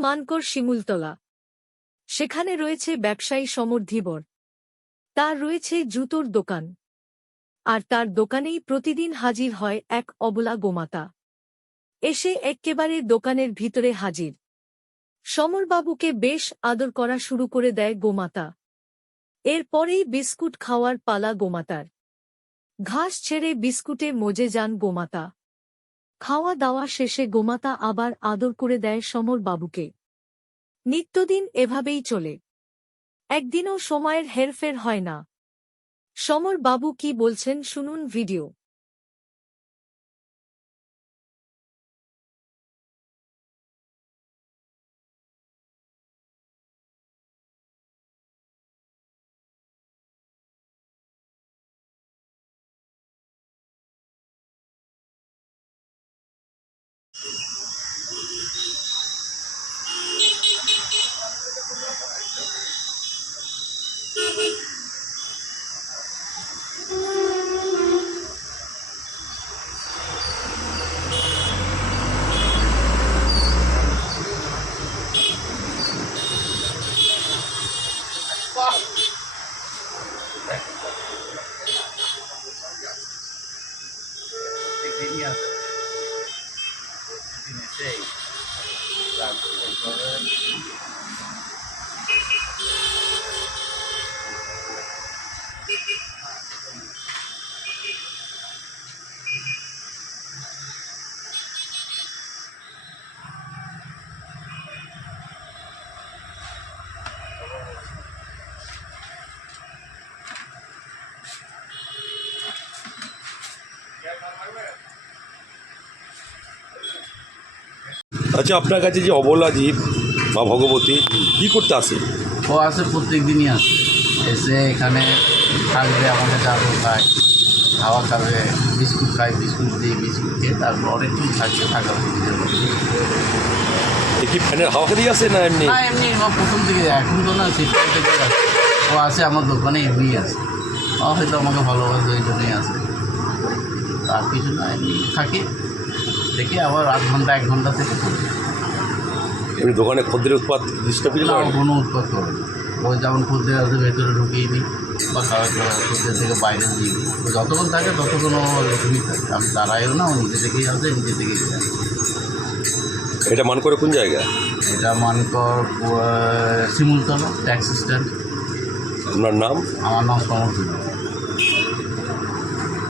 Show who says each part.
Speaker 1: মানকর শিমুলতলা। সেখানে রয়েছে ব্যবসায়ী সমর্ধিবর তার রয়েছে জুতোর দোকান। আর তার দোকানেই প্রতিদিন হাজির হয় এক অবলা গোমাতা। এসে এক্কেবারে দোকানের ভিতরে হাজির। সমরবাবুকে বেশ আদর করা শুরু করে দেয় গোমাতা। এরপরেই বিস্কুট খাওয়ার পালা গোমাতার। ঘাস ছেড়ে বিস্কুটে মজে যান গোমাতা। খাওয়া দাওয়া শেষে গোমাতা আবার আদর করে দেয় সমর বাবুকে। নিত্যদিন এভাবেই চলে। একদিনও সময়ের হেরফের হয় না। সমর বাবু কি বলছেন শুনুন ভিডিও।
Speaker 2: crianças. Financei. Sabe,
Speaker 3: আচ্ছা আপনার কাছে যে অবলা জীব বা ভগবতী কি করতে আসে?
Speaker 2: ও আসে প্রত্যেক দিনই আসে। এসে এখানে থাকবে আমাদের চাদর খায় খাওয়া খাবে বিস্কুট খায় বিস্কুট দিই বিস্কুট খেয়ে তারপর অনেকক্ষণ থাকবে মধ্যে
Speaker 3: এ কি ফ্যানের হাওয়া খেতেই আসে না এমনি?
Speaker 2: না এমনি প্রথম থেকে এখন তো না শীতকাল থেকে আসে ও আসে আমার দোকানে এমনি আসে। ও হয়তো আমাকে ভালোবাসে ওই জন্যই আসে। আর কিছু না এমনি থাকে। থেকে আবার আধ ঘণ্টা এক ঘণ্টা থেকে
Speaker 3: এমনি দোকানে খদ্দের উৎপাদ ডিস্টার্ব
Speaker 2: না কোনো উৎপাদ করে না। ও যেমন খুঁজতে আসে ভেতরে ঢুকিয়ে দিই বা খুঁজতে থেকে বাইরে দিয়ে দিই। যতক্ষণ থাকে ততক্ষণ ও ওরকমই থাকে। আমি দাঁড়াইও না ও নিজে থেকেই আসে নিজে থেকেই যায়।
Speaker 3: এটা মান করে কোন জায়গা?
Speaker 2: এটা মানকর শিমুলতলা ট্যাক্সি স্ট্যান্ড।
Speaker 3: আপনার নাম?
Speaker 2: আমার নাম সমর্থ